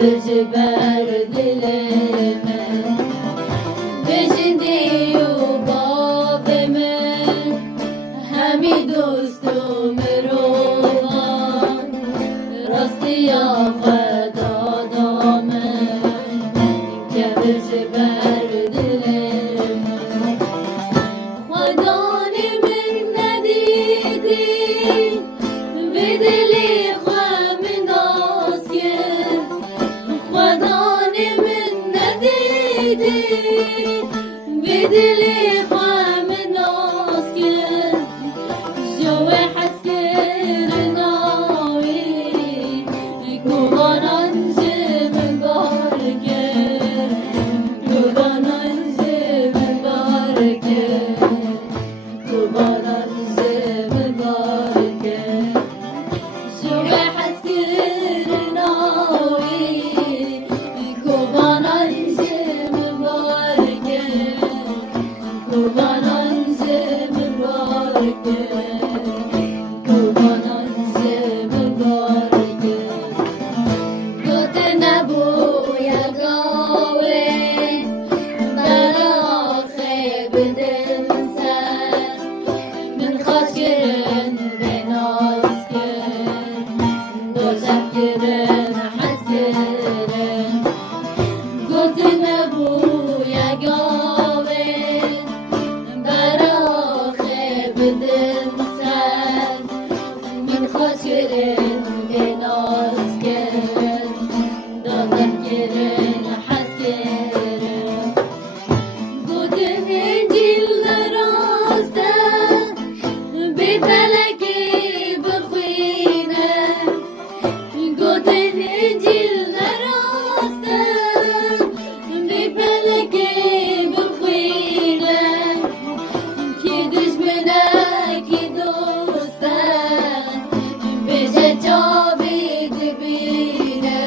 بجبر دلمه بجندی و باب من همی دوستم روان راستی خدا دامن که بجبر دلمه خدا من ندیدی به دلی خواهم ناسیه خدا من ندیدی به دلی خواهم ناسیه جو حسکر ناوی گوانان جمن بارکه گوانان جمن بارکه گوانان جمن بارکه جو حسکر ناوی گوانان جمن بارکه گوانان جمن بارکه گوانان جمن بارکه گوت نبوی گاوه برا خیب دل سر من خواهد گرن به ناز کرد دوزخ گرن حس گرن گوت نبوی گاوه برا خیب دل سر من خواهد گرن به ناز کرد دوزخ گرن حس گرن گوتم انجیل راسته به فلکی بخوینه گوتم انجیل راسته به فلکی بخوینه کی دشمنه کی دوسته بجه جاوید بینه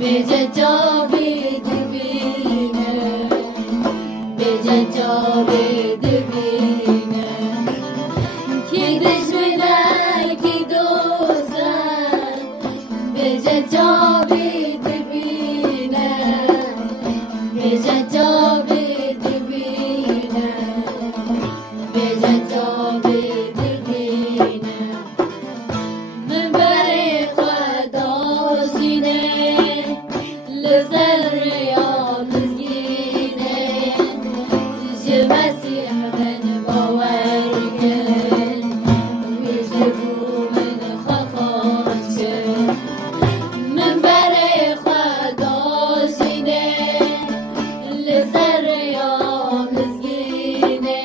بجه جاوید بینه بجه جاوید بینه کی دشمنه کی دوسته بجه جاوید بینه بجه جاوید بینه بجه جاوید بینه من برای خدا زینه لسر یا مزگینه جه مسیح من باور کن ویژه بو من خواهد کن من برای خدا زینه لسر یا مزگینه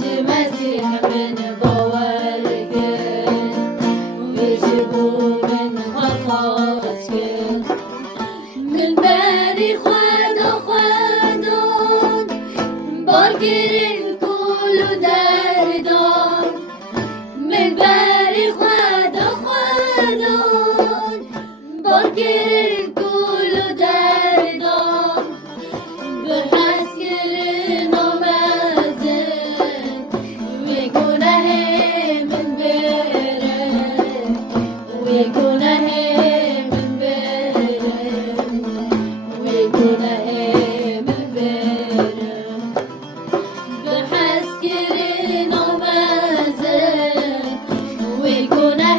جه مسیح من باور کن ویژه بو من خواهد کن من بری خدا خودان بارگیرین کل و دردان من بری خدا خودان بارگیرین کل و دردان به حسکر نامزه و گناه من بره و گناه من بره و گناه من بره به حسکر نامزه و گناه